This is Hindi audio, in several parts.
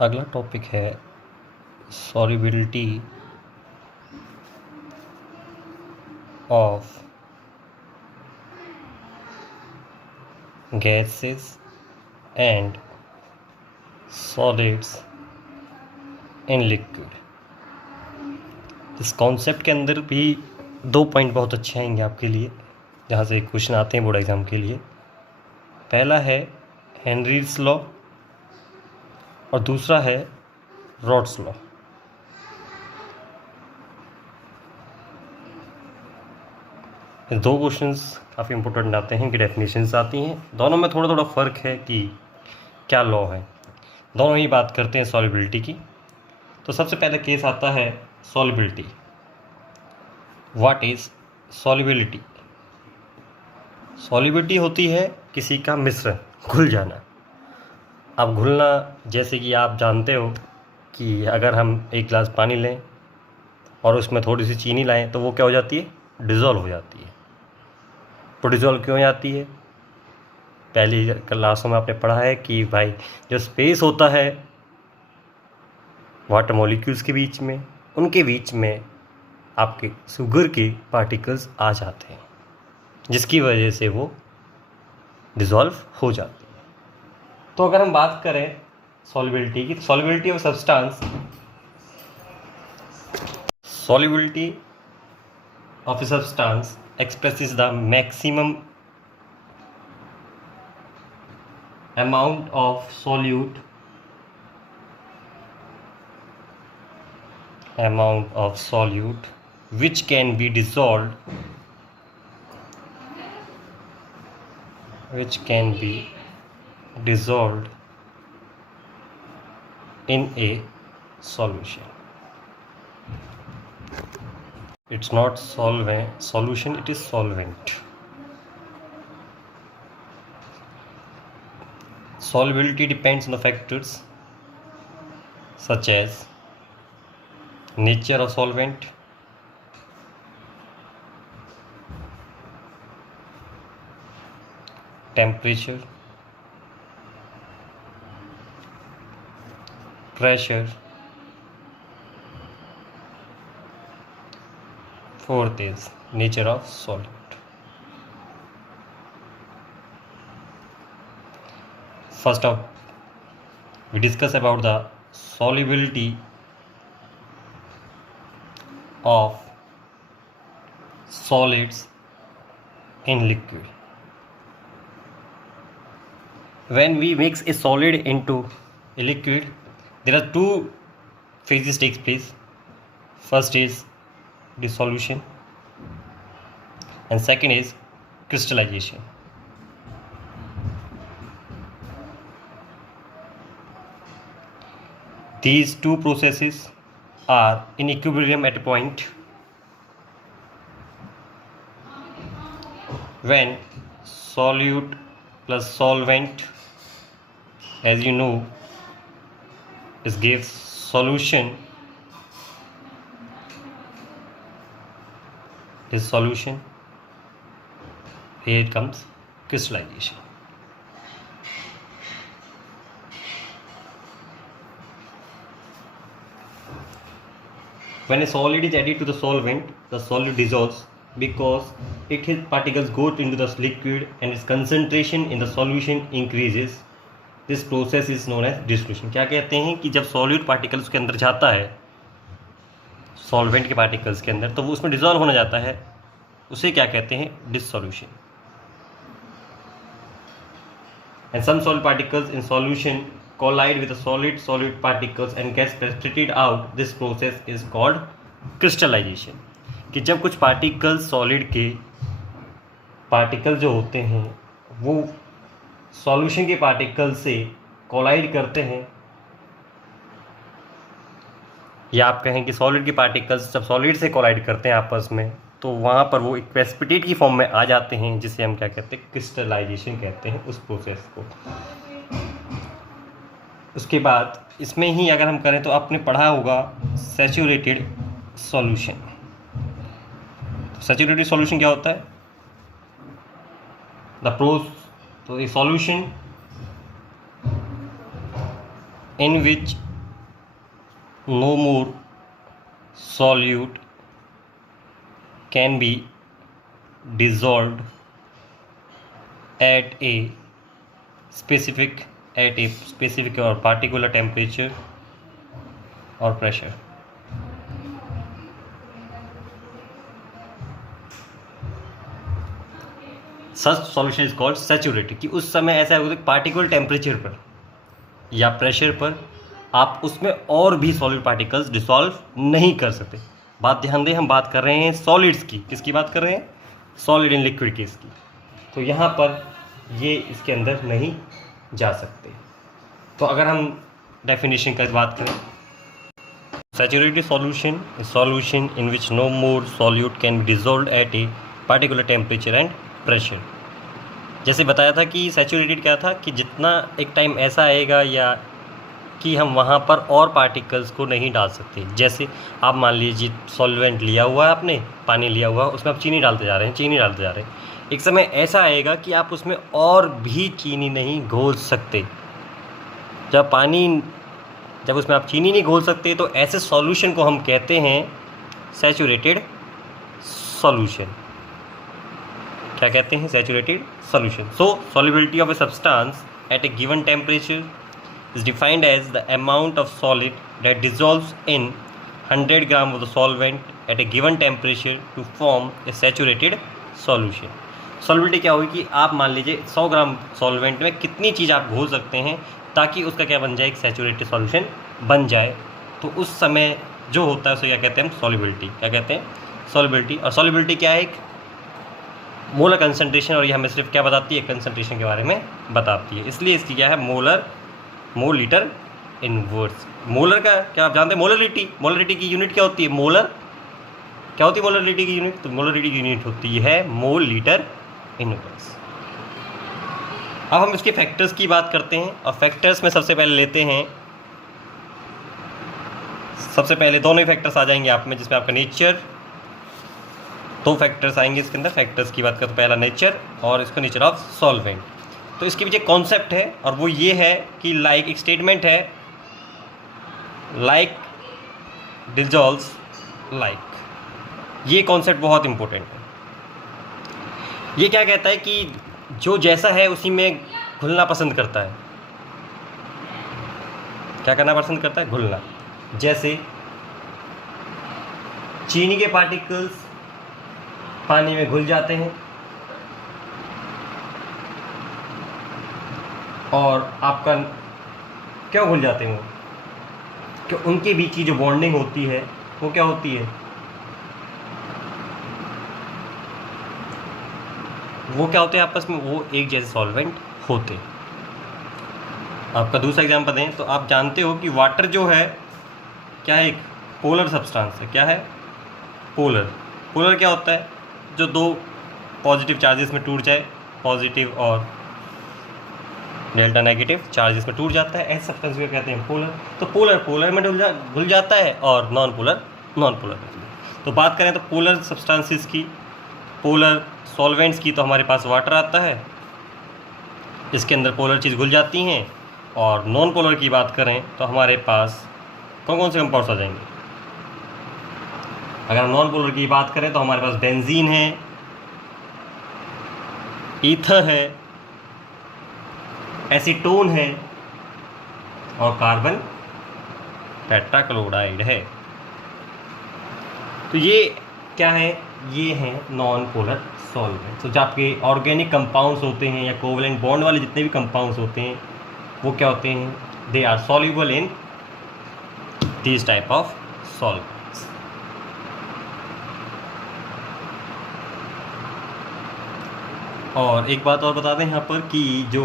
अगला टॉपिक है solubility of gases and solids in liquid. इस कॉन्सेप्ट के अंदर भी 2 पॉइंट बहुत अच्छे आएंगे आपके लिए, जहाँ से क्वेश्चन आते हैं बोर्ड एग्जाम के लिए। पहला है हेनरीज लॉ और दूसरा है रॉड्स लॉ। ये 2 क्वेश्चंस काफ़ी इंपॉर्टेंट आते हैं, इनकी डेफिनेशंस आती हैं। दोनों में थोड़ा थोड़ा फ़र्क है कि क्या लॉ है। दोनों ही बात करते हैं सॉल्युबिलिटी की। तो सबसे पहले केस आता है solubility. What is solubility? Solubility होती है किसी का मिश्रण, घुल जाना। अब घुलना, जैसे कि आप जानते हो कि अगर हम एक गिलास पानी लें और उसमें थोड़ी सी चीनी लाएं तो वो क्या हो जाती है? डिज़ोल्व हो जाती है। तो डिज़ोल्व क्यों हो जाती है? पहली क्लासों में आपने पढ़ा है कि भाई जो स्पेस होता है वाटर मॉलिक्यूल्स के बीच में, उनके बीच में आपके शुगर के पार्टिकल्स आ जाते हैं, जिसकी वजह से वो डिज़ोल्व हो जाती है। तो अगर हम बात करें सॉल्युबिलिटी की, तो solubility of substance, solubility of a substance expresses the maximum amount of solute which can be dissolved in a solution. It's not solution, it is solvent. Solubility depends on the factors such as nature of solvent, temperature, pressure. Fourth is nature of solvent. First up, we discuss about the solubility of solids in liquid. When we mix a solid into a liquid, there are 2 phases takes place. First is dissolution and second is crystallization. These 2 processes are in equilibrium at a point when solute plus solvent, as you know, is gives solution is solution. Here it comes crystallization. When a solid is added to the solvent, the solid dissolves because its particles go into the liquid and its concentration in the solution increases. This process is known as dissolution. क्या कहते हैं कि जब solute particles के अंदर जाता है, solvent के particles के अंदर, तो वो उसमें dissolve होने जाता है, उसे क्या कहते हैं? dissolution. And some solid particles in solution collide with the solid particles and gets precipitated out. This process is called crystallization. कि जब कुछ particles solid के particles जो होते हैं वो solution के particles से collide करते हैं, या आप कहें कि solid के particles जब solid से collide करते हैं आपस में, तो वहाँ पर वो एक प्रेसिपिटेट की फॉर्म में आ जाते हैं, जिसे हम क्या कहते हैं? क्रिस्टलाइजेशन कहते हैं उस प्रोसेस को। उसके बाद इसमें ही अगर हम करें तो आपने पढ़ा होगा सैचुरेटेड सॉल्यूशन। सैचुरेटेड सॉल्यूशन क्या होता है? तो एक solution in which no more solute can be dissolved at a specific or particular temperature or pressure. Such solution is called saturated, कि उस समय ऐसा है पार्टिकुलर टेम्परेचर पर या प्रेशर पर आप उसमें और भी सॉलिड पार्टिकल्स डिसॉल्व नहीं कर सकते। बात ध्यान दें, हम बात कर रहे हैं सॉलिड्स की। किसकी बात कर रहे हैं? सॉलिड इन लिक्विड केस की। तो यहाँ पर ये इसके अंदर नहीं जा सकते। तो अगर हम डेफिनेशन का बात करें, saturated solution in which no more solute can be dissolved at a particular temperature and pressure. जैसे बताया था कि सैचुरेटेड क्या था, कि जितना एक टाइम ऐसा आएगा या कि हम वहाँ पर और पार्टिकल्स को नहीं डाल सकते। जैसे आप मान लीजिए सॉल्वेंट लिया हुआ है आपने, पानी लिया हुआ है, उसमें आप चीनी डालते जा रहे हैं। एक समय ऐसा आएगा कि आप उसमें और भी चीनी नहीं घोल सकते। जब उसमें आप चीनी नहीं घोल सकते तो ऐसे सॉल्यूशन को हम कहते हैं सैचुरेटेड सॉल्यूशन। क्या कहते हैं? Saturated solution. So solubility of a substance eight A given temperature is defined as the amount of solid that dissolves in 100 gram of the solvent at a given temperature to form a saturated solution. Solubility क्या होगी कि आप मान लीजिए 100 ग्राम सॉल्वेंट में कितनी चीज़ आप घोल सकते हैं ताकि उसका क्या बन जाए, एक सैचुरेटेड सॉल्यूशन बन जाए। तो उस समय जो होता है उसे क्या कहते हैं हम? सॉल्युबिलिटी। क्या कहते हैं? सॉल्युबिलिटी। और सॉल्युबिलिटी क्या है? एक मोलर कंसनट्रेशन। और ये हमें सिर्फ क्या बताती है? कंसनट्रेशन के बारे में बताती है। इसलिए इसकी क्या है? मोलीटर इनवर्स। मोलर का क्या आप जानते हैं? मोलरिटी की यूनिट क्या होती है? मोलर क्या होती है? मोलरिटी की यूनिट, तो मोलरिटी की यूनिट होती है मोल लीटर इनवर्स। अब हम इसके फैक्टर्स की बात करते हैं, और फैक्टर्स में सबसे पहले लेते हैं, सबसे पहले दोनों ही फैक्टर्स आ जाएंगे आप में, जिसमें आपका नेचर, दो फैक्टर्स आएंगे इसके अंदर। फैक्टर्स की बात करें तो पहला नेचर और इसका नेचर ऑफ सॉल्वेंट। तो इसके पीछे कॉन्सेप्ट है, और वो ये है कि लाइक एक स्टेटमेंट है, लाइक डिसॉल्व्स लाइक। ये कॉन्सेप्ट बहुत इंपॉर्टेंट है। ये क्या कहता है कि जो जैसा है उसी में घुलना पसंद करता है। क्या करना पसंद करता है? घुलना। जैसे चीनी के पार्टिकल्स पानी में घुल जाते हैं, और आपका क्यों घुल जाते हैं वो? कि उनके बीच की जो बॉन्डिंग होती है वो क्या होती है? वो क्या होते हैं आपस में? वो एक जैसे सॉल्वेंट होते। आपका दूसरा एग्जाम्पल दें तो आप जानते हो कि वाटर जो है क्या है? एक पोलर सब्सटेंस है। क्या है? पोलर क्या होता है? जो दो पॉजिटिव चार्जेस में टूट जाए, पॉजिटिव और डेल्टा नेगेटिव चार्जेस में टूट जाता है, ऐसे सब्सटेंस को कहते हैं पोलर। तो पोलर में घुल जाता है, और नॉन पोलर में। तो बात करें तो पोलर सब्सटेंसेस की, पोलर सॉल्वेंट्स की, तो हमारे पास वाटर आता है, इसके अंदर पोलर चीज़ घुल जाती हैं। और नॉन पोलर की बात करें तो हमारे पास कौन से कंपाउंड्स आ जाएंगे? अगर हम नॉन पोलर की बात करें तो हमारे पास बेंजीन है, ईथर है, एसीटोन है, और कार्बन टेट्राक्लोराइड है। तो ये क्या है? ये हैं नॉन पोलर सॉल्वेंट। तो जो आपके ऑर्गेनिक कंपाउंड्स होते हैं या कोवलेंट बॉन्ड वाले जितने भी कंपाउंड्स होते हैं वो क्या होते हैं? They are soluble in this type of solvents. और एक बात और बता दें यहाँ पर कि जो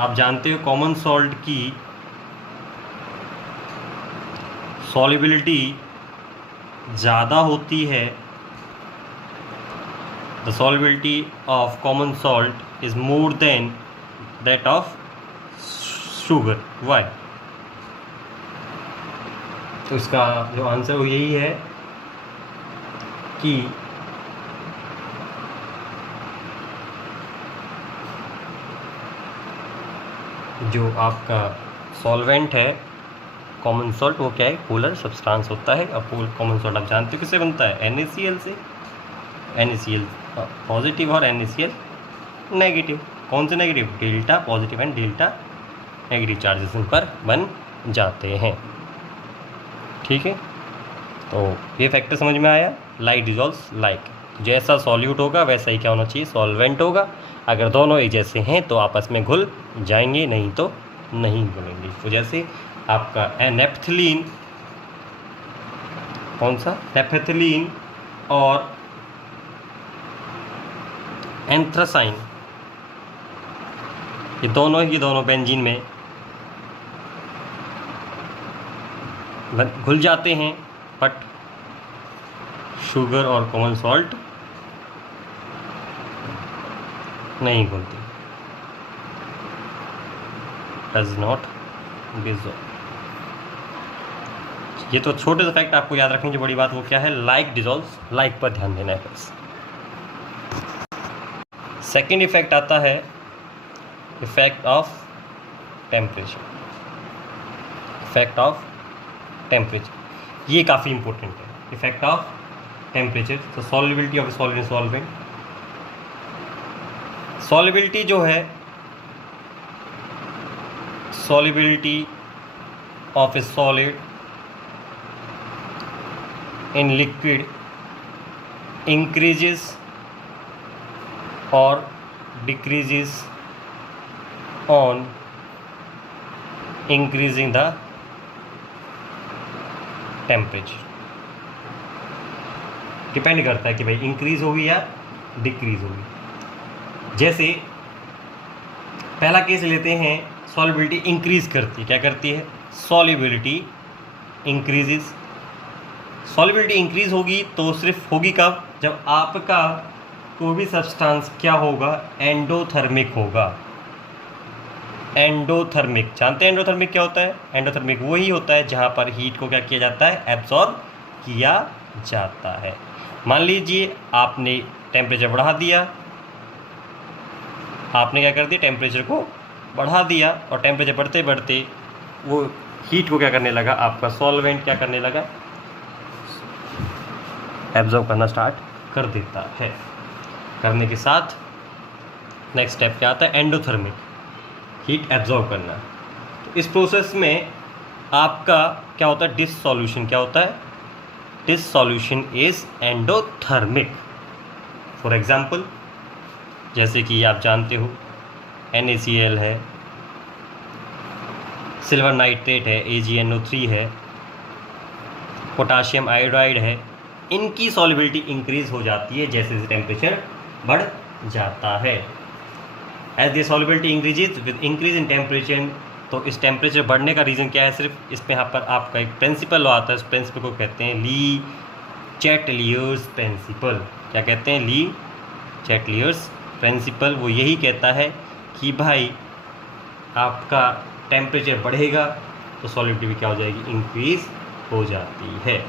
आप जानते हो कॉमन सॉल्ट की सॉल्युबिलिटी ज़्यादा होती है। The solubility of common salt is more than that of sugar. Why? तो इसका जो आंसर वो यही है कि जो आपका सॉल्वेंट है, कॉमन सॉल्ट, वो क्या है, पोलर सब्सटेंस होता है। अब कॉमन सॉल्ट आप जानते हो किससे बनता है, NaCl से। NaCl पॉजिटिव और NaCl नेगेटिव। कौन से negative, delta positive and delta negative charges इन पर बन जाते हैं। ठीक है, तो ये फैक्टर समझ में आया। लाइक डिजॉल्व्स लाइक, जैसा सॉल्यूट होगा वैसा ही क्या होना चाहिए, सॉल्वेंट होगा। अगर दोनों एक जैसे हैं तो आपस में घुल जाएंगे, नहीं तो नहीं घुलेंगे। तो जैसे आपका नेप्थलीन, कौन सा, नेप्थलीन और एंथ्रासाइन, ये दोनों बेंजीन में घुल जाते हैं, बट शुगर और कॉमन सॉल्ट नहीं घुलती, डज नॉट डिसॉल्व। ये तो छोटे से फैक्ट आपको याद रखने की बड़ी बात वो क्या है, लाइक डिसॉल्व्स लाइक पर ध्यान देना है बस। सेकेंड इफेक्ट आता है effect of temperature. Effect of temperature ये काफ़ी इंपॉर्टेंट है। इफेक्ट ऑफ टेम्परेचर, तो solubility of solid in solvent. Solubility जो है, solubility of a solid in liquid increases और decreases on increasing the temperature. Depend करता है कि भाई इंक्रीज होगी या डिक्रीज होगी। जैसे पहला केस लेते हैं, सॉल्युबिलिटी इंक्रीज करती है, क्या करती है, सॉल्युबिलिटी इंक्रीजेस। सॉल्युबिलिटी इंक्रीज होगी तो सिर्फ होगी कब, जब आपका कोई भी सब्सटेंस क्या होगा, एंडोथर्मिक होगा। एंडोथर्मिक, जानते हैं एंडोथर्मिक क्या होता है, एंडोथर्मिक वही होता है जहाँ पर हीट को क्या किया जाता है, एब्जॉर्ब किया जाता है। मान लीजिए आपने टेम्परेचर बढ़ा दिया, आपने क्या कर दिया, टेम्परेचर को बढ़ा दिया, और टेम्परेचर बढ़ते बढ़ते वो हीट को क्या करने लगा, आपका सॉल्वेंट क्या करने लगा, एब्जॉर्ब करना स्टार्ट कर देता है। करने के साथ नेक्स्ट स्टेप क्या आता है, एंडोथर्मिक, हीट एब्जॉर्ब करना। तो इस प्रोसेस में आपका क्या होता है, डिससॉल्यूशन। क्या होता है, डिससॉल्यूशन इज एंडोथर्मिक। फॉर एग्जांपल, जैसे कि आप जानते हो NaCl है, सिल्वर नाइट्रेट है, AgNO3 है, पोटाशियम आयोडाइड है, इनकी सॉल्युबिलिटी इंक्रीज हो जाती है जैसे जैसे टेम्परेचर बढ़ जाता है। As the solubility increases with increase in temperature. तो इस टेम्परेचर बढ़ने का रीज़न क्या है, सिर्फ इसमें यहाँ पर आपका एक प्रिंसिपल लॉ आता है, उस प्रिंसिपल को कहते हैं ली चैटलियर्स प्रिंसिपल। क्या कहते हैं, ली चैटलियर्स प्रिंसिपल। वो यही कहता है कि भाई आपका टेम्परेचर बढ़ेगा तो सॉल्युबिलिटी भी क्या हो जाएगी, इंक्रीज हो जाती है।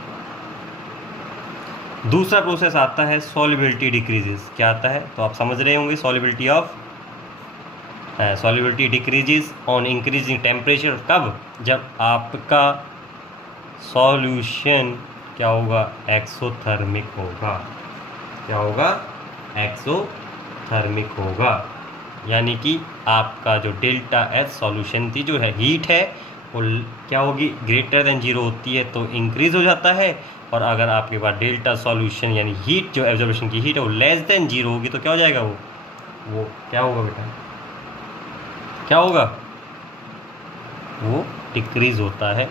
दूसरा प्रोसेस आता है सॉल्युबिलिटी डिक्रीजेस। क्या आता है, तो आप समझ रहे होंगे, solubility of solubility decreases on increasing temperature. कब, जब आपका सॉल्यूशन क्या होगा, एक्सोथर्मिक होगा। क्या होगा, एक्सोथर्मिक होगा। यानी कि आपका जो डेल्टा एच सॉल्यूशन थी, जो है हीट है, वो क्या होगी, ग्रेटर देन 0 होती है तो इंक्रीज हो जाता है। और अगर आपके पास डेल्टा सॉल्यूशन यानी हीट जो एब्जॉर्प्शन की हीट है वो लेस देन 0 होगी तो क्या हो जाएगा, वो क्या होगा बेटा, क्या होगा, वो डिक्रीज होता है।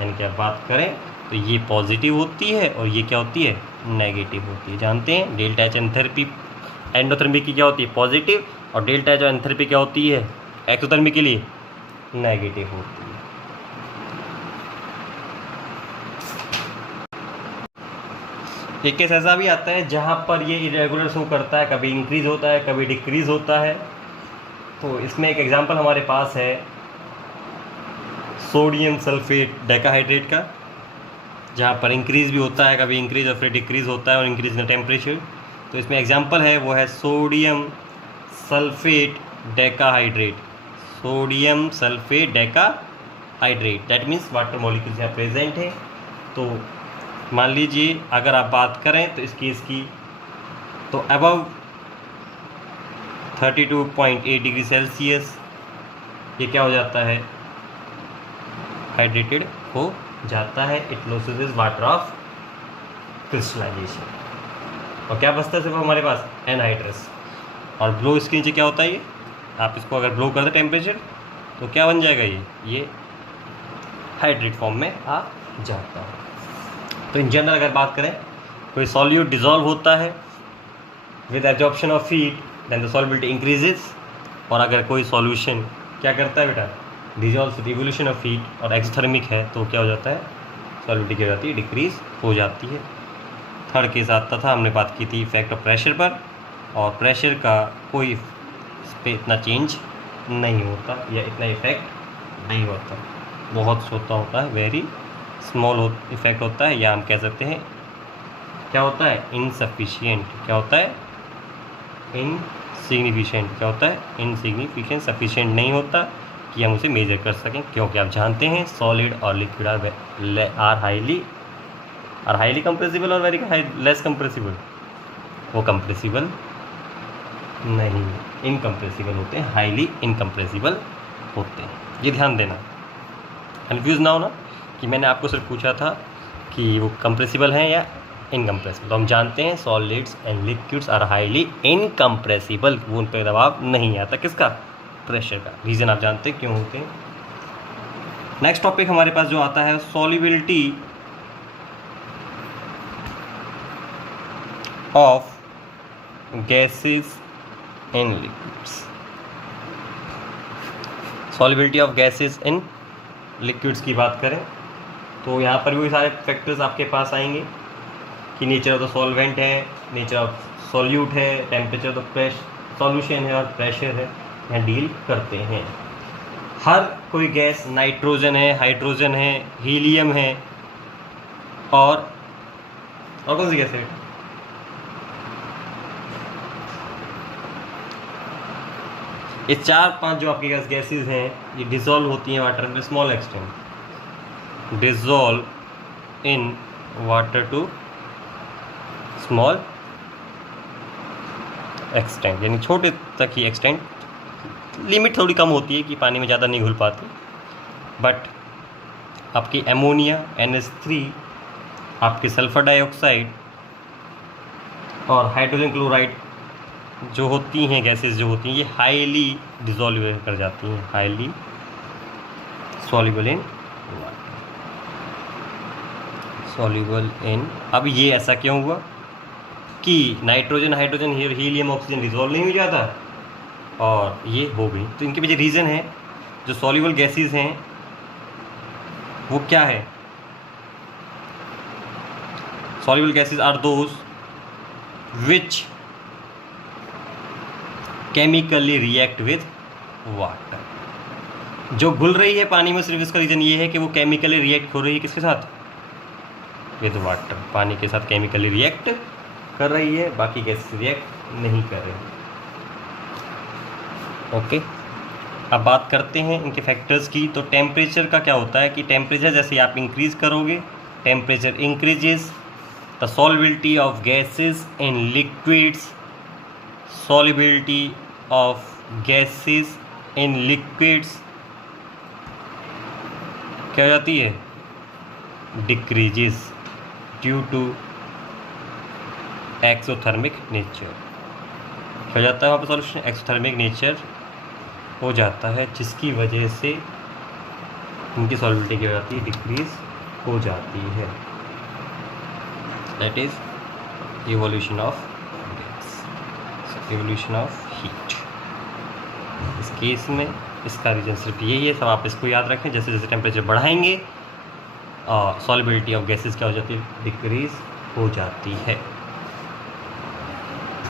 यानी कि आप बात करें तो ये पॉजिटिव होती है और ये क्या होती है, नेगेटिव होती है। जानते हैं डेल्टा एच एंथैल्पी एंडोथर्मिक की क्या होती है, पॉजिटिव, और डेल्टा एच एंथैल्पी क्या होती है, एक्सोथर्मिक के लिए नेगेटिव होती है। एक केस ऐसा भी आता है जहाँ पर ये इरेगुलर शो करता है, कभी इंक्रीज होता है कभी डिक्रीज होता है। तो इसमें एक एग्जांपल हमारे पास है सोडियम सल्फेट डेकाहाइड्रेट का, जहाँ पर इंक्रीज भी होता है, कभी इंक्रीज और फिर डिक्रीज होता है, और इंक्रीज इन टेम्परेचर। तो इसमें एग्जांपल है वो है sodium sulphate decahydrate. Sodium sulphate hydrate, that means water molecules यहाँ प्रेजेंट है। तो मान लीजिए अगर आप बात करें तो इस केस की, तो अबव 32.8 डिग्री सेल्सियस ये क्या हो जाता है, हाइड्रेटेड हो जाता है। It loses water of crystallization, और क्या बचता है सिर्फ हमारे पास, एनहाइड्रस। और ब्लो इसके नीचे क्या होता है, ये आप इसको अगर ब्लो कर दें टेम्परेचर तो क्या बन जाएगा, ये हाइड्रेट फॉर्म में आ जाता है। तो इन जनरल अगर बात करें, कोई सॉल्यूट डिजॉल्व होता है with absorption of heat then the solubility increases, और अगर कोई सॉल्यूशन क्या करता है बेटा, dissolve with evolution of heat और एक्सोथर्मिक है, तो क्या हो जाता है, सॉल्युबिलिटी क्या हो जाती है, डिक्रीज हो जाती है। थर्ड केस आता था, हमने बात की थी इफेक्ट ऑफ प्रेशर पर, और प्रेशर का कोई इस पर इतना चेंज नहीं होता या इतना इफेक्ट नहीं होता, बहुत छोटा होता है, वेरी स्मॉल इफेक्ट होता है, या हम कह सकते हैं क्या होता है, इनसफिशिएंट। क्या होता है, इनसिग्निफिकेंट। क्या होता है, इनसिग्निफिकेंट, सफिशिएंट नहीं होता कि हम उसे मेजर कर सकें, क्योंकि आप जानते हैं सॉलिड और लिक्विड आर हाईली कंप्रेसिबल और वेरी लेस कंप्रेसिबल। वो कंप्रेसिबल नहीं, इनकम्प्रेसिबल होते हैं, हाईली इनकम्प्रेसिबल होते हैं। ये ध्यान देना, कन्फ्यूज़ ना होना कि मैंने आपको सिर्फ पूछा था कि वो कंप्रेसिबल हैं या इनकम्प्रेसिबल। तो हम जानते हैं solids and liquids are highly incompressible, वो उन पर दबाव नहीं आता, किसका, प्रेशर का। रीज़न आप जानते हैं क्यों होते हैं। नेक्स्ट टॉपिक हमारे पास जो आता है, solubility of gases in liquids. Solubility of gases in liquids की बात करें तो यहाँ पर भी सारे फैक्टर्स आपके पास आएंगे कि नेचर ऑफ द सॉल्वेंट है, नेचर ऑफ सॉल्यूट है, टेम्परेचर ऑफ सॉल्यूशन है और प्रेशर है, यहाँ डील करते हैं। हर कोई गैस, नाइट्रोजन है, हाइड्रोजन है, हीलियम है, और कौन सी गैस है, ये 4-5 जो आपके पास गैसेज हैं, ये डिसॉल्व होती हैं वाटर में small extent, dissolve in water to small extent, यानी छोटे तक ही एक्सटेंट, लिमिट थोड़ी कम होती है कि पानी में ज़्यादा नहीं घुल पाती। बट आपकी एमोनिया NH3, आपके सल्फर डाइऑक्साइड और हाइड्रोजन क्लोराइड जो होती हैं, गैसेस जो होती हैं, ये हाईली डिसॉल्व कर जाती हैं, highly soluble in water, soluble in. अब ये ऐसा क्यों हुआ कि nitrogen, hydrogen, helium, oxygen dissolve नहीं हो जाता और ये हो गई। तो इनके पीछे रीज़न है, जो सॉल्युबल गैसेस हैं वो क्या है, soluble gases are those which chemically react with water. जो घुल रही है पानी में, सिर्फ इसका रीज़न ये है कि वो केमिकली रिएक्ट हो रही है, किसके साथ, विद वाटर, पानी के साथ केमिकली रिएक्ट कर रही है, बाकी गैसेस रिएक्ट नहीं कर रही। ओके, अब बात करते हैं इनके फैक्टर्स की। तो टेम्परेचर का क्या होता है कि टेम्परेचर जैसे आप इंक्रीज करोगे, temperature increases the solubility of gases in liquids, solubility of gases in liquids क्या हो जाती है, decreases due to exothermic nature। क्या हो जाता है वहाँ पर सॉल्यूशन, एक्सोथर्मिक नेचर हो जाता है, जिसकी वजह से इनकी सॉल्युबिलिटी क्या हो जाती है, डिक्रीज हो जाती है। That is evolution of evolution of heat. इस केस में इसका रीजन सिर्फ यही है, सब आप इसको याद रखें। जैसे जैसे टेम्परेचर बढ़ाएंगे सॉल्युबिलिटी ऑफ गैसेस क्या हो जाती है, डिक्रीज हो जाती है।